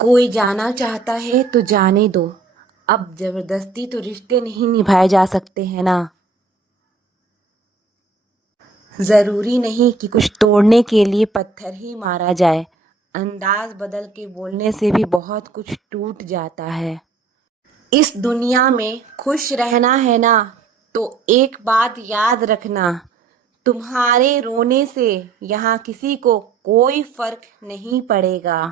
कोई जाना चाहता है तो जाने दो। अब जबरदस्ती तो रिश्ते नहीं निभाए जा सकते हैं ना। जरूरी नहीं कि कुछ तोड़ने के लिए पत्थर ही मारा जाए। अंदाज बदल के बोलने से भी बहुत कुछ टूट जाता है। इस दुनिया में खुश रहना है ना, तो एक बात याद रखना। तुम्हारे रोने से यहाँ किसी को कोई फर्क नहीं पड़ेगा।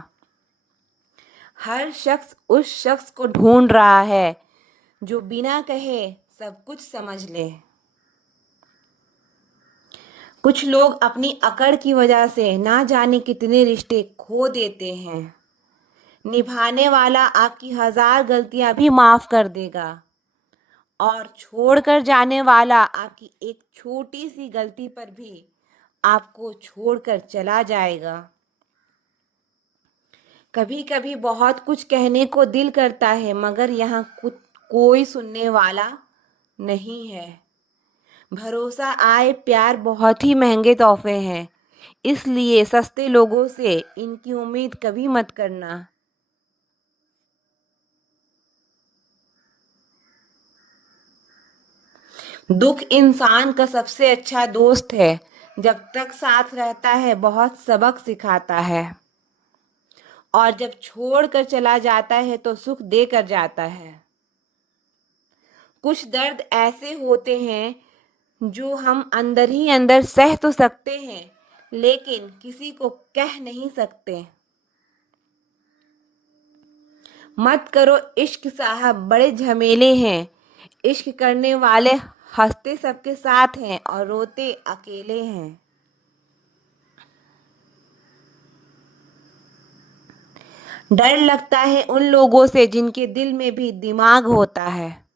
हर शख्स उस शख्स को ढूंढ रहा है जो बिना कहे सब कुछ समझ ले। कुछ लोग अपनी अकड़ की वजह से ना जाने कितने रिश्ते खो देते हैं। निभाने वाला आपकी 1000 गलतियां भी माफ कर देगा और छोड़कर जाने वाला आपकी एक छोटी सी गलती पर भी आपको छोड़कर चला जाएगा। कभी कभी बहुत कुछ कहने को दिल करता है, मगर यहाँ कुछ कोई सुनने वाला नहीं है। भरोसा आए प्यार बहुत ही महंगे तोहफे हैं, इसलिए सस्ते लोगों से इनकी उम्मीद कभी मत करना। दुख इंसान का सबसे अच्छा दोस्त है। जब तक साथ रहता है बहुत सबक सिखाता है, और जब छोड़कर चला जाता है तो सुख देकर जाता है। कुछ दर्द ऐसे होते हैं जो हम अंदर ही अंदर सह तो सकते हैं, लेकिन किसी को कह नहीं सकते। मत करो इश्क साहब, बड़े झमेले हैं। इश्क करने वाले हंसते सबके साथ हैं और रोते अकेले हैं। डर लगता है उन लोगों से जिनके दिल में भी दिमाग होता है।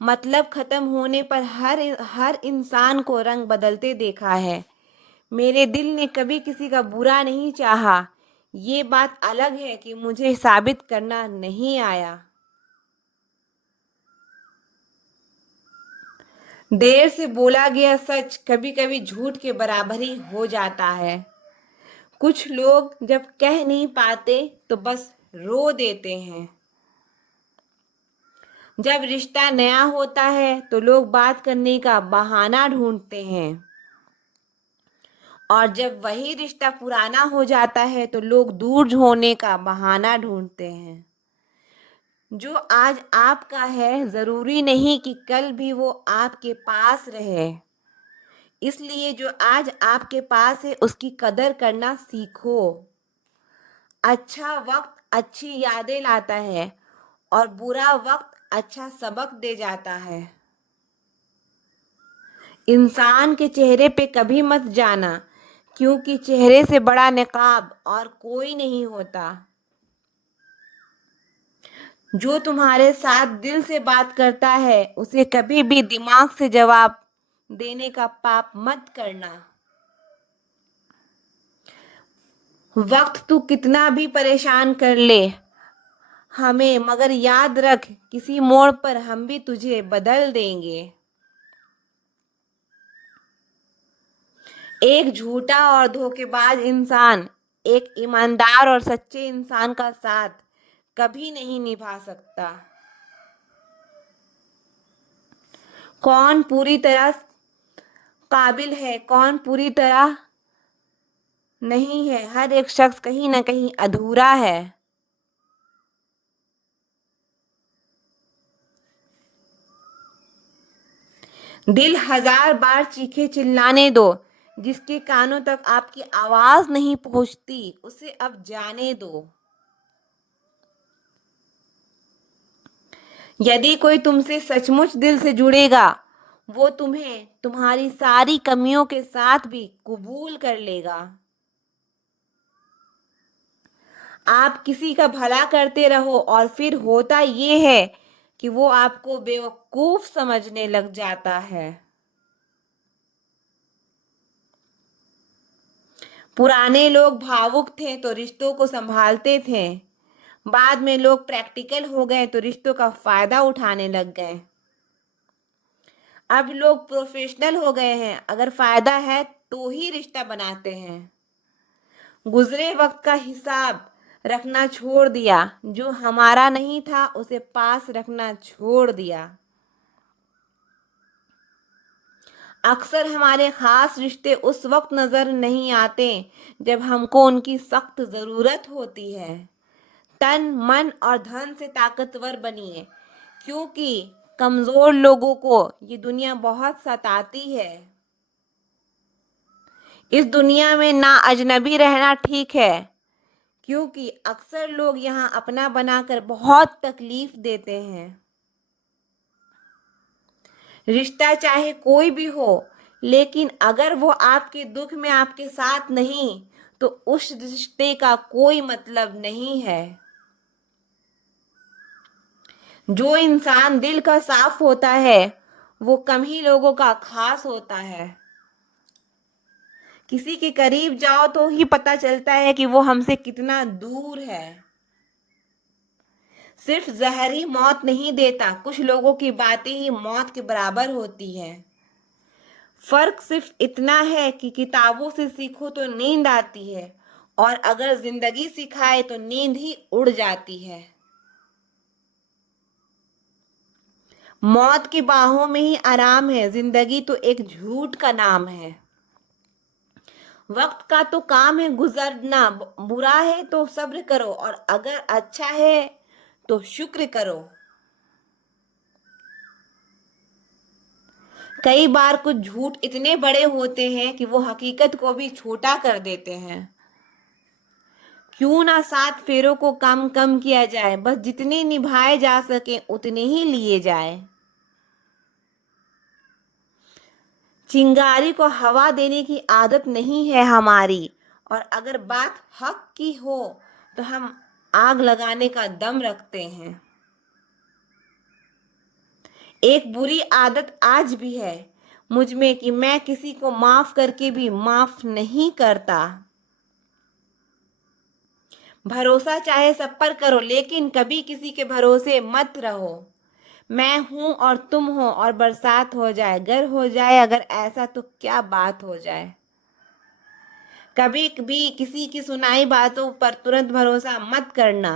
मतलब खत्म होने पर हर इंसान को रंग बदलते देखा है। मेरे दिल ने कभी किसी का बुरा नहीं चाहा। ये बात अलग है कि मुझे साबित करना नहीं आया। देर से बोला गया सच कभी कभी झूठ के बराबर ही हो जाता है। कुछ लोग जब कह नहीं पाते तो बस रो देते हैं। जब रिश्ता नया होता है तो लोग बात करने का बहाना ढूंढते हैं, और जब वही रिश्ता पुराना हो जाता है तो लोग दूर होने का बहाना ढूंढते हैं। जो आज आपका है जरूरी नहीं कि कल भी वो आपके पास रहे। इसलिए जो आज आपके पास है उसकी कदर करना सीखो। अच्छा वक्त अच्छी यादें लाता है और बुरा वक्त अच्छा सबक दे जाता है। इंसान के चेहरे पे कभी मत जाना, क्योंकि चेहरे से बड़ा नकाब और कोई नहीं होता। जो तुम्हारे साथ दिल से बात करता है उसे कभी भी दिमाग से जवाब देने का पाप मत करना। वक्त तू कितना भी परेशान कर ले हमें, मगर याद रख किसी मोड़ पर हम भी तुझे बदल देंगे। एक झूठा और धोखेबाज इंसान एक ईमानदार और सच्चे इंसान का साथ कभी नहीं निभा सकता। कौन पूरी तरह काबिल है, कौन पूरी तरह नहीं है। हर एक शख्स कहीं ना कहीं अधूरा है। दिल 1000 बार चीखे चिल्लाने दो। जिसके कानों तक आपकी आवाज नहीं पहुंचती उसे अब जाने दो। यदि कोई तुमसे सचमुच दिल से जुड़ेगा वो तुम्हें तुम्हारी सारी कमियों के साथ भी कबूल कर लेगा। आप किसी का भला करते रहो और फिर होता ये है कि वो आपको बेवकूफ समझने लग जाता है। पुराने लोग भावुक थे तो रिश्तों को संभालते थे। बाद में लोग प्रैक्टिकल हो गए तो रिश्तों का फायदा उठाने लग गए। अब लोग प्रोफेशनल हो गए हैं, अगर फायदा है तो ही रिश्ता बनाते हैं। गुजरे वक्त का हिसाब रखना छोड़ दिया, जो हमारा नहीं था उसे पास रखना छोड़ दिया। अक्सर हमारे खास रिश्ते उस वक्त नजर नहीं आते जब हमको उनकी सख्त जरूरत होती है। तन मन और धन से ताकतवर बनिए, क्योंकि कमजोर लोगों को ये दुनिया बहुत सताती है। इस दुनिया में ना अजनबी रहना ठीक है, क्योंकि अक्सर लोग यहाँ अपना बनाकर बहुत तकलीफ देते हैं। रिश्ता चाहे कोई भी हो, लेकिन अगर वो आपके दुख में आपके साथ नहीं, तो उस रिश्ते का कोई मतलब नहीं है। जो इंसान दिल का साफ होता है वो कम ही लोगों का खास होता है। किसी के करीब जाओ तो ही पता चलता है कि वो हमसे कितना दूर है। सिर्फ जहर ही मौत नहीं देता, कुछ लोगों की बातें ही मौत के बराबर होती है। फर्क सिर्फ इतना है कि किताबों से सीखो तो नींद आती है, और अगर जिंदगी सिखाए तो नींद ही उड़ जाती है। मौत की बाहों में ही आराम है, जिंदगी तो एक झूठ का नाम है। वक्त का तो काम है गुजरना, बुरा है तो सब्र करो, और अगर अच्छा है तो शुक्र करो। कई बार कुछ झूठ इतने बड़े होते हैं कि वो हकीकत को भी छोटा कर देते हैं। क्यों ना 7 फेरों को कम कम किया जाए, बस जितने निभाए जा सके उतने ही लिए जाए। चिंगारी को हवा देने की आदत नहीं है हमारी, और अगर बात हक की हो तो हम आग लगाने का दम रखते हैं। एक बुरी आदत आज भी है मुझ में कि मैं किसी को माफ करके भी माफ नहीं करता। भरोसा चाहे सब पर करो, लेकिन कभी किसी के भरोसे मत रहो। मैं हूं और तुम हो और बरसात हो जाए, गर हो जाए अगर ऐसा तो क्या बात हो जाए। कभी भी किसी की सुनाई बातों पर तुरंत भरोसा मत करना,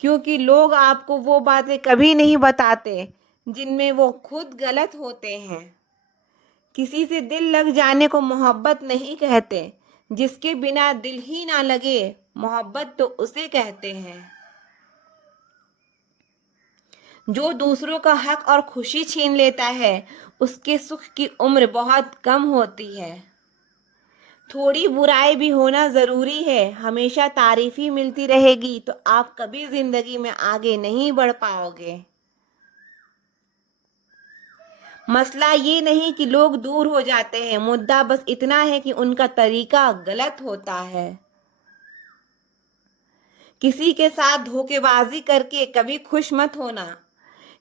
क्योंकि लोग आपको वो बातें कभी नहीं बताते जिनमें वो खुद गलत होते हैं। किसी से दिल लग जाने को मोहब्बत नहीं कहते, जिसके बिना दिल ही ना लगे मोहब्बत तो उसे कहते हैं। जो दूसरों का हक और खुशी छीन लेता है उसके सुख की उम्र बहुत कम होती है। थोड़ी बुराई भी होना जरूरी है, हमेशा तारीफ ही मिलती रहेगी तो आप कभी जिंदगी में आगे नहीं बढ़ पाओगे। मसला ये नहीं कि लोग दूर हो जाते हैं, मुद्दा बस इतना है कि उनका तरीका गलत होता है। किसी के साथ धोखेबाजी करके कभी खुश मत होना,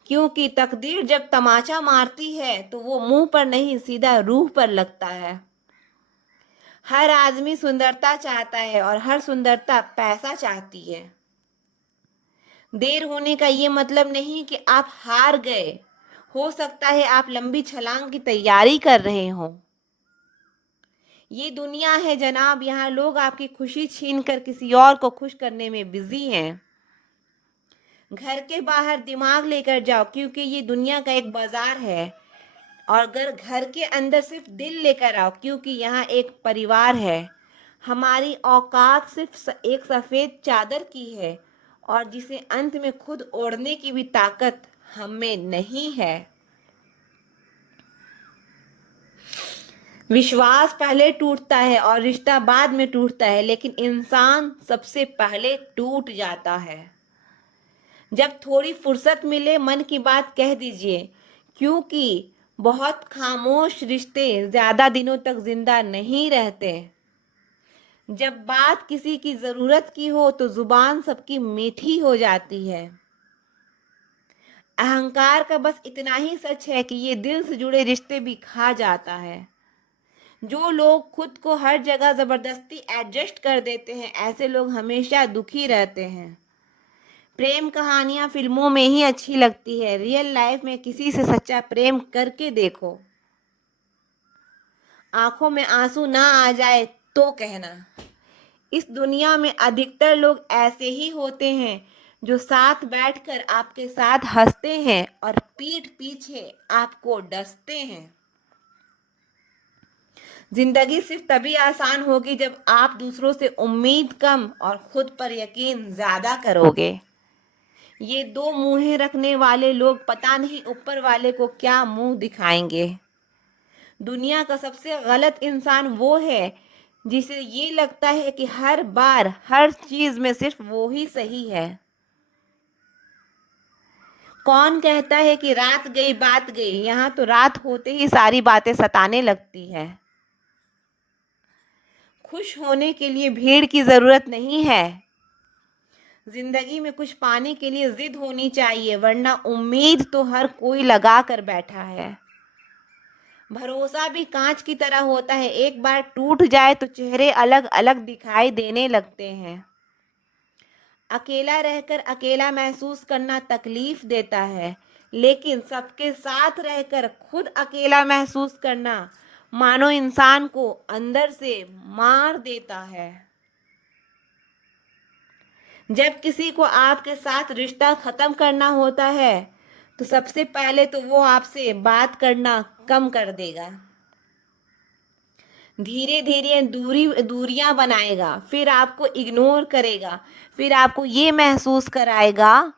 क्योंकि तकदीर जब तमाचा मारती है तो वो मुंह पर नहीं सीधा रूह पर लगता है। हर आदमी सुंदरता चाहता है और हर सुंदरता पैसा चाहती है। देर होने का ये मतलब नहीं कि आप हार गए, हो सकता है आप लंबी छलांग की तैयारी कर रहे हो। ये दुनिया है जनाब, यहाँ लोग आपकी खुशी छीन कर किसी और को खुश करने में बिजी हैं। घर के बाहर दिमाग लेकर जाओ, क्योंकि ये दुनिया का एक बाजार है, और अगर घर के अंदर सिर्फ दिल लेकर आओ, क्योंकि यहाँ एक परिवार है। हमारी औकात सिर्फ एक सफ़ेद चादर की है, और जिसे अंत में खुद ओढ़ने की भी ताकत हम में नहीं है। विश्वास पहले टूटता है और रिश्ता बाद में टूटता है, लेकिन इंसान सबसे पहले टूट जाता है। जब थोड़ी फुर्सत मिले मन की बात कह दीजिए, क्योंकि बहुत खामोश रिश्ते ज्यादा दिनों तक जिंदा नहीं रहते। जब बात किसी की जरूरत की हो तो जुबान सबकी मीठी हो जाती है। अहंकार का बस इतना ही सच है कि ये दिल से जुड़े रिश्ते भी खा जाता है। जो लोग खुद को हर जगह जबरदस्ती एडजस्ट कर देते हैं, ऐसे लोग हमेशा दुखी रहते हैं। प्रेम कहानियां फिल्मों में ही अच्छी लगती है, रियल लाइफ में किसी से सच्चा प्रेम करके देखो। आंखों में आंसू ना आ जाए तो कहना, इस दुनिया में अधिकतर लोग ऐसे ही होते हैं जो साथ बैठकर आपके साथ हंसते हैं और पीठ पीछे आपको डसते हैं। जिंदगी सिर्फ तभी आसान होगी जब आप दूसरों से उम्मीद कम और खुद पर यकीन ज्यादा करोगे। ये दो मुंहें रखने वाले लोग पता नहीं ऊपर वाले को क्या मुंह दिखाएंगे। दुनिया का सबसे गलत इंसान वो है जिसे ये लगता है कि हर बार हर चीज में सिर्फ वो ही सही है। कौन कहता है कि रात गई बात गई, यहाँ तो रात होते ही सारी बातें सताने लगती है। खुश होने के लिए भीड़ की जरूरत नहीं है। जिंदगी में कुछ पाने के लिए जिद होनी चाहिए, वरना उम्मीद तो हर कोई लगा कर बैठा है। भरोसा भी कांच की तरह होता है, एक बार टूट जाए तो चेहरे अलग अलग दिखाई देने लगते हैं। अकेला रहकर अकेला महसूस करना तकलीफ देता है, लेकिन सबके साथ रहकर खुद अकेला महसूस करना मानो इंसान को अंदर से मार देता है। जब किसी को आपके साथ रिश्ता खत्म करना होता है तो सबसे पहले तो वो आपसे बात करना कम कर देगा, धीरे धीरे दूरियां बनाएगा, फिर आपको इग्नोर करेगा, फिर आपको ये महसूस कराएगा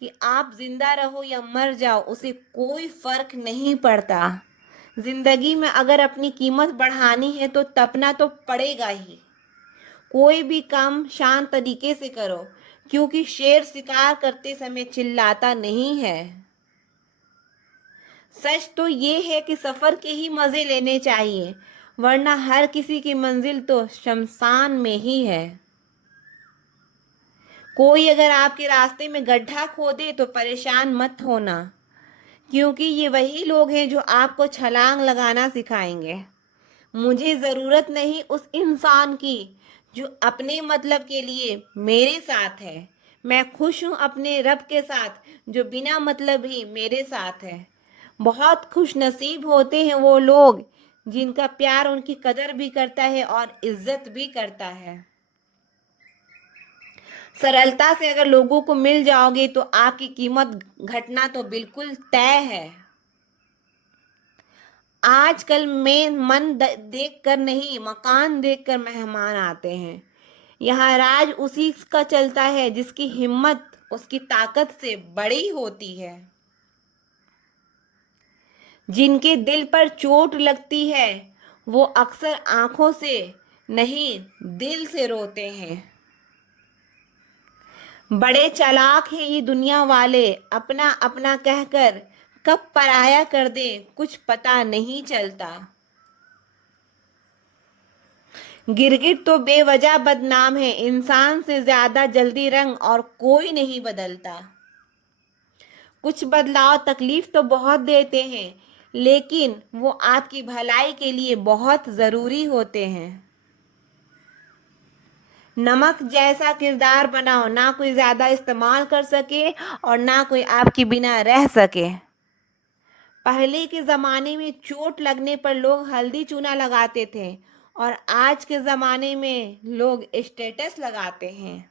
कि आप जिंदा रहो या मर जाओ उसे कोई फर्क नहीं पड़ता। जिंदगी में अगर अपनी कीमत बढ़ानी है तो तपना तो पड़ेगा ही। कोई भी काम शांत तरीके से करो, क्योंकि शेर शिकार करते समय चिल्लाता नहीं है। सच तो ये है कि सफर के ही मजे लेने चाहिए, वरना हर किसी की मंजिल तो शमशान में ही है। कोई अगर आपके रास्ते में गड्ढा खोदे तो परेशान मत होना, क्योंकि ये वही लोग हैं जो आपको छलांग लगाना सिखाएंगे। मुझे ज़रूरत नहीं उस इंसान की जो अपने मतलब के लिए मेरे साथ है। मैं खुश हूँ अपने रब के साथ जो बिना मतलब ही मेरे साथ है। बहुत खुश नसीब होते हैं वो लोग जिनका प्यार उनकी कदर भी करता है और इज्जत भी करता है। सरलता से अगर लोगों को मिल जाओगे तो आपकी कीमत घटना तो बिल्कुल तय है। आजकल में मन देख कर नहीं, मकान देखकर मेहमान आते हैं। यहाँ राज उसी का चलता है जिसकी हिम्मत उसकी ताकत से बड़ी होती है। जिनके दिल पर चोट लगती है वो अक्सर आंखों से नहीं दिल से रोते हैं। बड़े चालाक हैं ये दुनिया वाले, अपना अपना कहकर कब पराया कर दे कुछ पता नहीं चलता। गिरगिट तो बेवजह बदनाम है, इंसान से ज्यादा जल्दी रंग और कोई नहीं बदलता। कुछ बदलाव तकलीफ तो बहुत देते हैं, लेकिन वो आपकी भलाई के लिए बहुत जरूरी होते हैं। नमक जैसा किरदार बनाओ, ना कोई ज्यादा इस्तेमाल कर सके और ना कोई आपके बिना रह सके। पहले के ज़माने में चोट लगने पर लोग हल्दी चूना लगाते थे और आज के ज़माने में लोग स्टेटस लगाते हैं।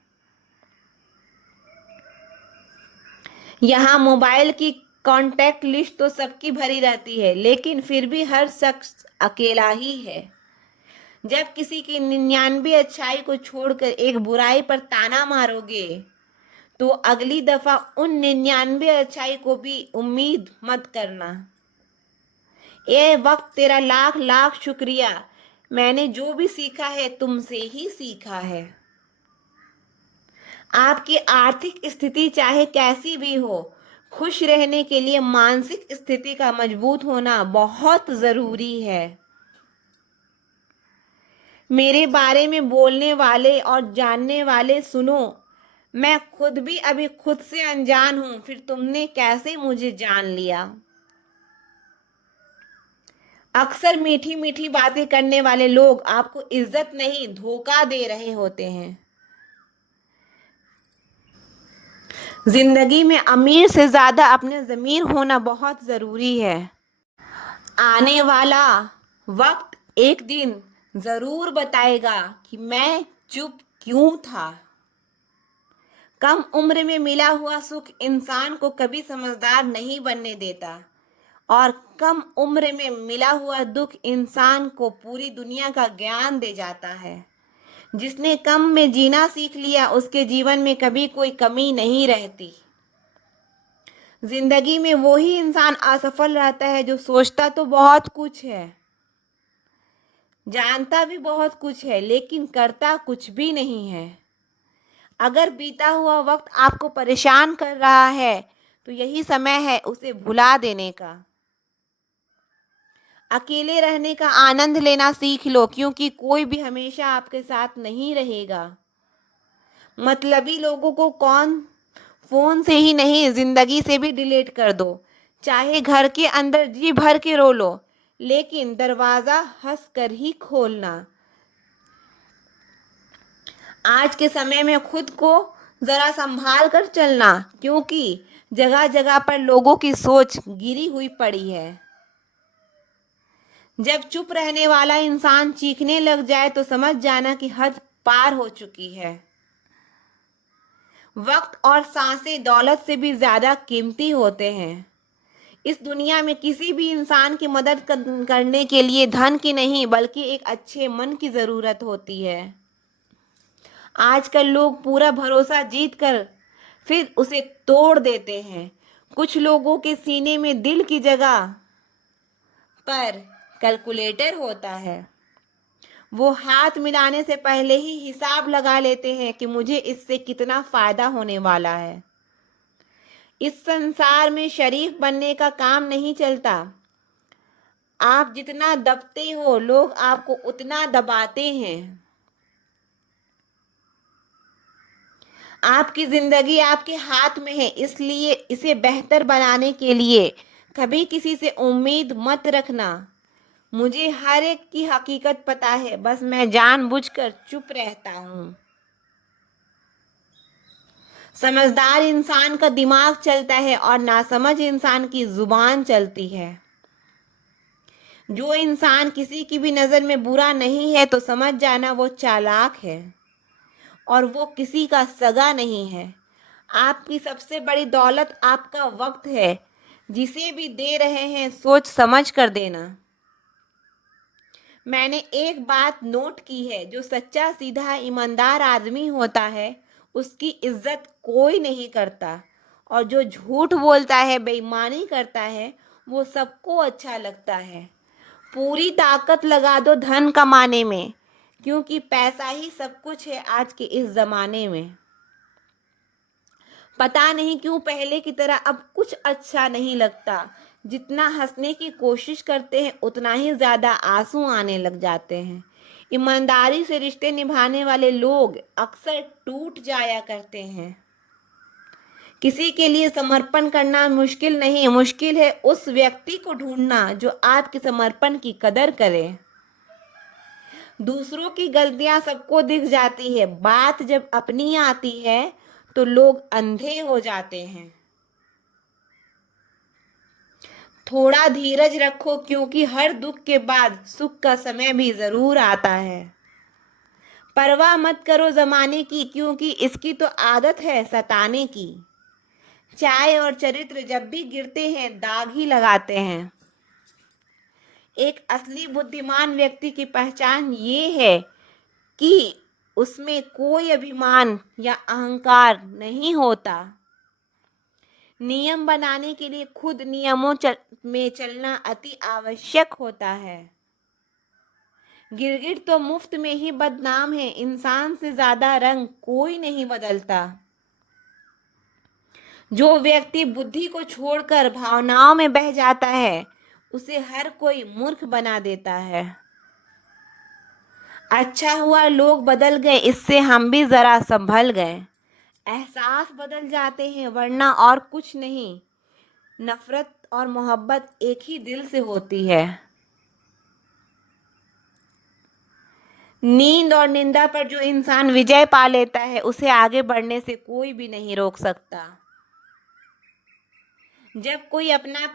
यहाँ मोबाइल की कांटेक्ट लिस्ट तो सबकी भरी रहती है, लेकिन फिर भी हर शख्स अकेला ही है। जब किसी की 99 अच्छाई को छोड़कर एक बुराई पर ताना मारोगे तो अगली दफ़ा उन 99 अच्छाई को भी उम्मीद मत करना। ये वक्त तेरा लाख लाख शुक्रिया, मैंने जो भी सीखा है तुमसे ही सीखा है। आपकी आर्थिक स्थिति चाहे कैसी भी हो, खुश रहने के लिए मानसिक स्थिति का मजबूत होना बहुत ज़रूरी है। मेरे बारे में बोलने वाले और जानने वाले सुनो, मैं खुद भी अभी खुद से अनजान हूँ, फिर तुमने कैसे मुझे जान लिया। अक्सर मीठी मीठी बातें करने वाले लोग आपको इज्जत नहीं धोखा दे रहे होते हैं। जिंदगी में अमीर से ज्यादा अपने ज़मीर होना बहुत ज़रूरी है। आने वाला वक्त एक दिन ज़रूर बताएगा कि मैं चुप क्यों था? कम उम्र में मिला हुआ सुख इंसान को कभी समझदार नहीं बनने देता और कम उम्र में मिला हुआ दुख इंसान को पूरी दुनिया का ज्ञान दे जाता है। जिसने कम में जीना सीख लिया उसके जीवन में कभी कोई कमी नहीं रहती। जिंदगी में वो ही इंसान असफल रहता है जो सोचता तो बहुत कुछ है, जानता भी बहुत कुछ है, लेकिन करता कुछ भी नहीं है। अगर बीता हुआ वक्त आपको परेशान कर रहा है तो यही समय है उसे भुला देने का। अकेले रहने का आनंद लेना सीख लो, क्योंकि कोई भी हमेशा आपके साथ नहीं रहेगा। मतलबी लोगों को फोन से ही नहीं, जिंदगी से भी डिलीट कर दो। चाहे घर के अंदर जी भर के रो लो, लेकिन दरवाजा हंस कर ही खोलना। आज के समय में खुद को जरा संभाल कर चलना, क्योंकि जगह जगह पर लोगों की सोच गिरी हुई पड़ी है। जब चुप रहने वाला इंसान चीखने लग जाए तो समझ जाना कि हद पार हो चुकी है। वक्त और सांसें दौलत से भी ज्यादा कीमती होते हैं। इस दुनिया में किसी भी इंसान की मदद करने के लिए धन की नहीं बल्कि एक अच्छे मन की जरूरत होती है। आजकल लोग पूरा भरोसा जीत कर फिर उसे तोड़ देते हैं। कुछ लोगों के सीने में दिल की जगह पर कैलकुलेटर होता है। वो हाथ मिलाने से पहले ही हिसाब लगा लेते हैं कि मुझे इससे कितना फायदा होने वाला है। इस संसार में शरीफ बनने का काम नहीं चलता। आप जितना दबते हो लोग आपको उतना दबाते हैं। आपकी जिंदगी आपके हाथ में है, इसलिए इसे बेहतर बनाने के लिए कभी किसी से उम्मीद मत रखना। मुझे हर एक की हकीकत पता है, बस मैं जानबूझकर चुप रहता हूँ। समझदार इंसान का दिमाग चलता है और नासमझ इंसान की जुबान चलती है। जो इंसान किसी की भी नज़र में बुरा नहीं है तो समझ जाना वो चालाक है और वो किसी का सगा नहीं है। आपकी सबसे बड़ी दौलत आपका वक्त है। जिसे भी दे रहे हैं सोच समझ कर देना। मैंने एक बात नोट की है, जो सच्चा सीधा ईमानदार आदमी होता है उसकी इज्जत कोई नहीं करता, और जो झूठ बोलता है बेईमानी करता है वो सबको अच्छा लगता है। पूरी ताकत लगा दो धन कमाने में, क्योंकि पैसा ही सब कुछ है आज के इस जमाने में। पता नहीं क्यों पहले की तरह अब कुछ अच्छा नहीं लगता। जितना हंसने की कोशिश करते हैं उतना ही ज़्यादा आंसू आने लग जाते हैं। ईमानदारी से रिश्ते निभाने वाले लोग अक्सर टूट जाया करते हैं। किसी के लिए समर्पण करना मुश्किल नहीं, मुश्किल है उस व्यक्ति को ढूंढना जो आपके समर्पण की कदर करे। दूसरों की गलतियां सबको दिख जाती है, बात जब अपनी आती है तो लोग अंधे हो जाते हैं। थोड़ा धीरज रखो, क्योंकि हर दुख के बाद सुख का समय भी जरूर आता है। परवाह मत करो जमाने की, क्योंकि इसकी तो आदत है सताने की। चाय और चरित्र जब भी गिरते हैं दाग ही लगाते हैं। एक असली बुद्धिमान व्यक्ति की पहचान ये है कि उसमें कोई अभिमान या अहंकार नहीं होता। नियम बनाने के लिए खुद नियमों में चलना अति आवश्यक होता है। गिरगिट तो मुफ्त में ही बदनाम है, इंसान से ज्यादा रंग कोई नहीं बदलता। जो व्यक्ति बुद्धि को छोड़कर भावनाओं में बह जाता है उसे हर कोई मूर्ख बना देता है। अच्छा हुआ लोग बदल गए, इससे हम भी जरा संभल गए। एहसास बदल जाते हैं वरना और कुछ नहीं। नफरत और मोहब्बत एक ही दिल से होती है। नींद और निंदा पर जो इंसान विजय पा लेता है उसे आगे बढ़ने से कोई भी नहीं रोक सकता। जब कोई अपना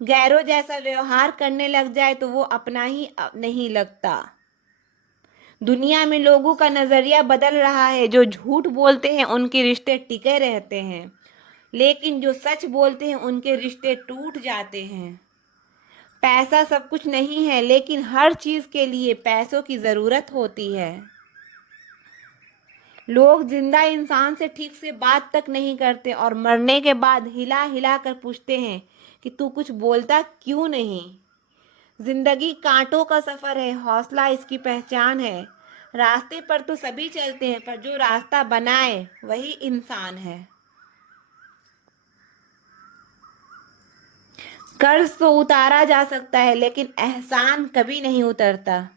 गैरों जैसा व्यवहार करने लग जाए तो वो अपना ही नहीं लगता। दुनिया में लोगों का नज़रिया बदल रहा है। जो झूठ बोलते हैं उनके रिश्ते टिके रहते हैं, लेकिन जो सच बोलते हैं उनके रिश्ते टूट जाते हैं। पैसा सब कुछ नहीं है, लेकिन हर चीज़ के लिए पैसों की ज़रूरत होती है। लोग जिंदा इंसान से ठीक से बात तक नहीं करते और मरने के बाद हिला हिला कर पूछते हैं कि तू कुछ बोलता क्यों नहीं। जिंदगी कांटों का सफर है, हौसला इसकी पहचान है। रास्ते पर तो सभी चलते हैं, पर जो रास्ता बनाए वही इंसान है। कर्ज तो उतारा जा सकता है, लेकिन एहसान कभी नहीं उतरता।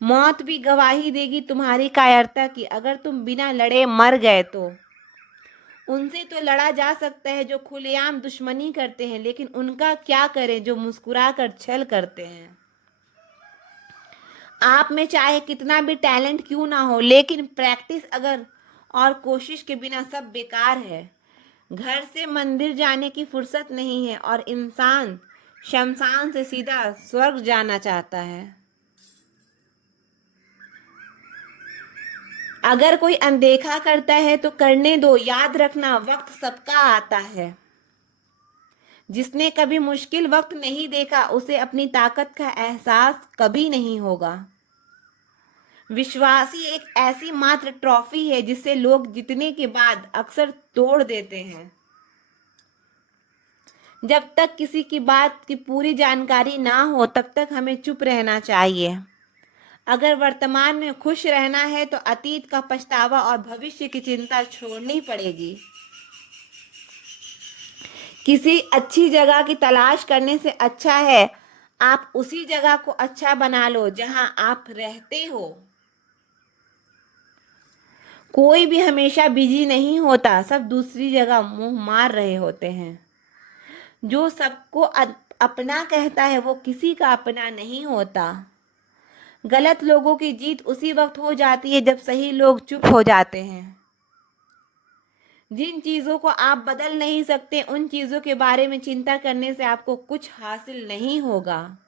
मौत भी गवाही देगी तुम्हारी कायरता की। अगर तुम बिना लड़े मर गए तो उनसे तो लड़ा जा सकता है जो खुलेआम दुश्मनी करते हैं, लेकिन उनका क्या करें जो मुस्कुरा कर छल करते हैं। आप में चाहे कितना भी टैलेंट क्यों ना हो, लेकिन प्रैक्टिस अगर और कोशिश के बिना सब बेकार है। घर से मंदिर जाने की फुर्सत नहीं है और इंसान शमशान से सीधा स्वर्ग जाना चाहता है। अगर कोई अनदेखा करता है तो करने दो। याद रखना, वक्त सबका आता है। जिसने कभी मुश्किल वक्त नहीं देखा उसे अपनी ताकत का एहसास कभी नहीं होगा। विश्वासी एक ऐसी मात्र ट्रॉफी है जिसे लोग जीतने के बाद अक्सर तोड़ देते हैं। जब तक किसी की बात की पूरी जानकारी ना हो तब तक हमें चुप रहना चाहिए। अगर वर्तमान में खुश रहना है तो अतीत का पछतावा और भविष्य की चिंता छोड़नी पड़ेगी। किसी अच्छी जगह की तलाश करने से अच्छा है आप उसी जगह को अच्छा बना लो जहां आप रहते हो। कोई भी हमेशा बिजी नहीं होता, सब दूसरी जगह मुंह मार रहे होते हैं। जो सबको अपना कहता है वो किसी का अपना नहीं होता। गलत लोगों की जीत उसी वक्त हो जाती है जब सही लोग चुप हो जाते हैं। जिन चीज़ों को आप बदल नहीं सकते उन चीज़ों के बारे में चिंता करने से आपको कुछ हासिल नहीं होगा।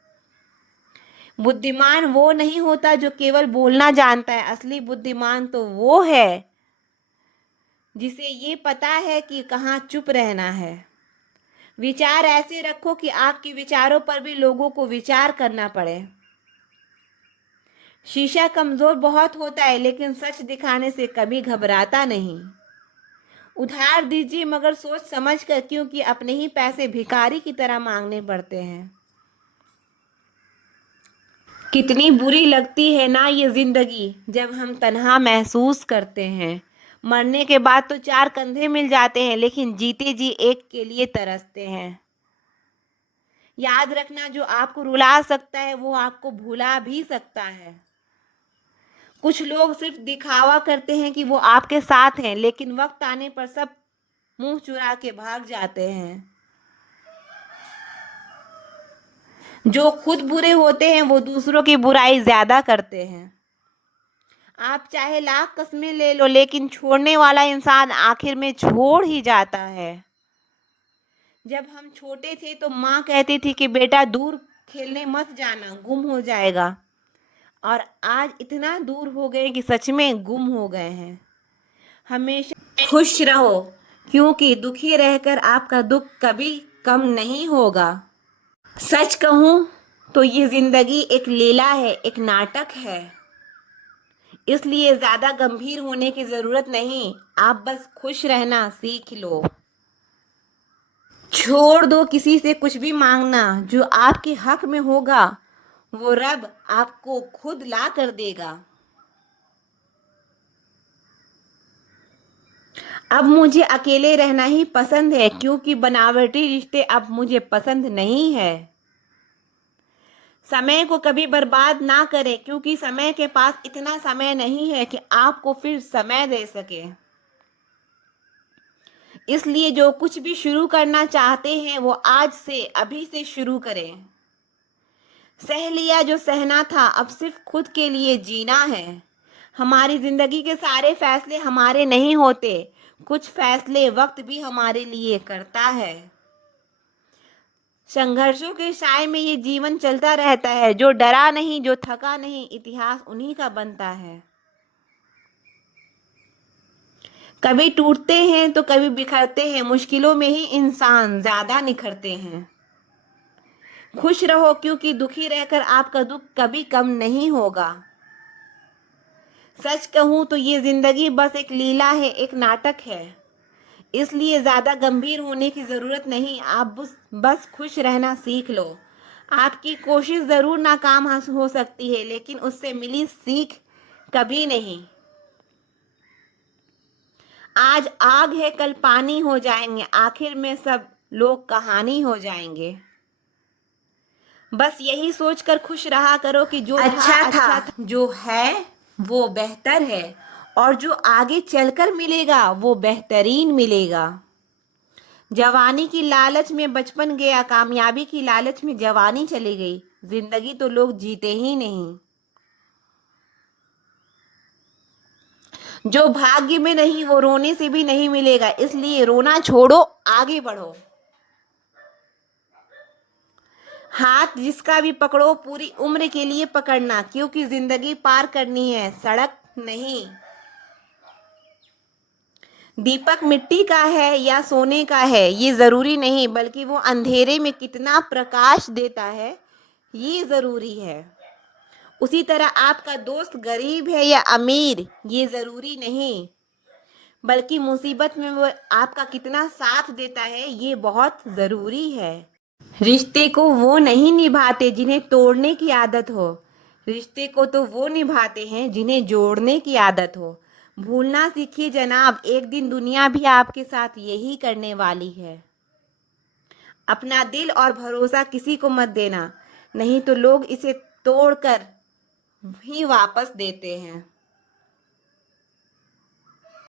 बुद्धिमान वो नहीं होता जो केवल बोलना जानता है, असली बुद्धिमान तो वो है जिसे ये पता है कि कहाँ चुप रहना है। विचार ऐसे रखो कि आपके विचारों पर भी लोगों को विचार करना पड़े। शीशा कमजोर बहुत होता है, लेकिन सच दिखाने से कभी घबराता नहीं। उधार दीजिए मगर सोच समझ कर, क्योंकि अपने ही पैसे भिखारी की तरह मांगने पड़ते हैं। कितनी बुरी लगती है ना ये जिंदगी जब हम तन्हा महसूस करते हैं। मरने के बाद तो चार कंधे मिल जाते हैं, लेकिन जीते जी एक के लिए तरसते हैं। याद रखना, जो आपको रुला सकता है वो आपको भुला भी सकता है। कुछ लोग सिर्फ दिखावा करते हैं कि वो आपके साथ हैं, लेकिन वक्त आने पर सब मुंह चुरा के भाग जाते हैं। जो खुद बुरे होते हैं वो दूसरों की बुराई ज्यादा करते हैं। आप चाहे लाख कस्में ले लो, लेकिन छोड़ने वाला इंसान आखिर में छोड़ ही जाता है। जब हम छोटे थे तो माँ कहती थी कि बेटा दूर खेलने मत जाना, गुम हो जाएगा। और आज इतना दूर हो गए कि सच में गुम हो गए हैं। हमेशा खुश रहो, क्योंकि दुखी रहकर आपका दुख कभी कम नहीं होगा। सच कहूँ तो ये जिंदगी एक लीला है, एक नाटक है। इसलिए ज्यादा गंभीर होने की जरूरत नहीं, आप बस खुश रहना सीख लो। छोड़ दो किसी से कुछ भी मांगना, जो आपके हक में होगा वो रब आपको खुद ला कर देगा। अब मुझे अकेले रहना ही पसंद है, क्योंकि बनावटी रिश्ते अब मुझे पसंद नहीं है। समय को कभी बर्बाद ना करें, क्योंकि समय के पास इतना समय नहीं है कि आपको फिर समय दे सके। इसलिए जो कुछ भी शुरू करना चाहते हैं वो आज से, अभी से शुरू करें। सह लिया जो सहना था, अब सिर्फ खुद के लिए जीना है। हमारी जिंदगी के सारे फैसले हमारे नहीं होते, कुछ फैसले वक्त भी हमारे लिए करता है। संघर्षों के साए में ये जीवन चलता रहता है। जो डरा नहीं, जो थका नहीं, इतिहास उन्हीं का बनता है। कभी टूटते हैं तो कभी बिखरते हैं, मुश्किलों में ही इंसान ज्यादा निखरते हैं। खुश रहो क्योंकि दुखी रहकर आपका दुख कभी कम नहीं होगा। सच कहूं तो ये जिंदगी बस एक लीला है, एक नाटक है। इसलिए ज्यादा गंभीर होने की जरूरत नहीं। आप बस खुश रहना सीख लो। आपकी कोशिश जरूर नाकाम हो सकती है, लेकिन उससे मिली सीख कभी नहीं। आज आग है, कल पानी हो जाएंगे, आखिर में सब लोग कहानी हो जाएंगे। बस यही सोचकर खुश रहा करो कि जो अच्छा था, जो है वो बेहतर है, और जो आगे चलकर मिलेगा वो बेहतरीन मिलेगा। जवानी की लालच में बचपन गया, कामयाबी की लालच में जवानी चली गई। जिंदगी तो लोग जीते ही नहीं। जो भाग्य में नहीं वो रोने से भी नहीं मिलेगा, इसलिए रोना छोड़ो, आगे बढ़ो। हाथ जिसका भी पकड़ो पूरी उम्र के लिए पकड़ना, क्योंकि जिंदगी पार करनी है, सड़क नहीं। दीपक मिट्टी का है या सोने का है ये जरूरी नहीं, बल्कि वो अंधेरे में कितना प्रकाश देता है ये जरूरी है। उसी तरह आपका दोस्त गरीब है या अमीर ये जरूरी नहीं, बल्कि मुसीबत में वो आपका कितना साथ देता है ये बहुत जरूरी है। रिश्ते को वो नहीं निभाते जिन्हें तोड़ने की आदत हो, रिश्ते को तो वो निभाते हैं जिन्हें जोड़ने की आदत हो। भूलना सीखिए जनाब, एक दिन दुनिया भी आपके साथ यही करने वाली है। अपना दिल और भरोसा किसी को मत देना, नहीं तो लोग इसे तोड़कर ही वापस देते हैं।